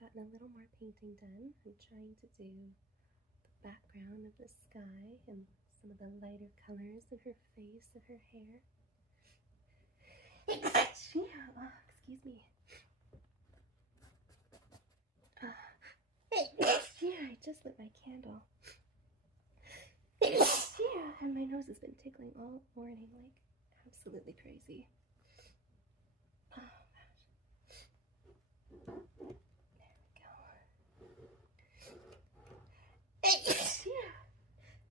gotten a little more painting done. I'm trying to do the background of the sky and some of the lighter colors of her face and her hair. Oh, excuse me. I just lit my candle. And my nose has been tickling all morning, like absolutely crazy.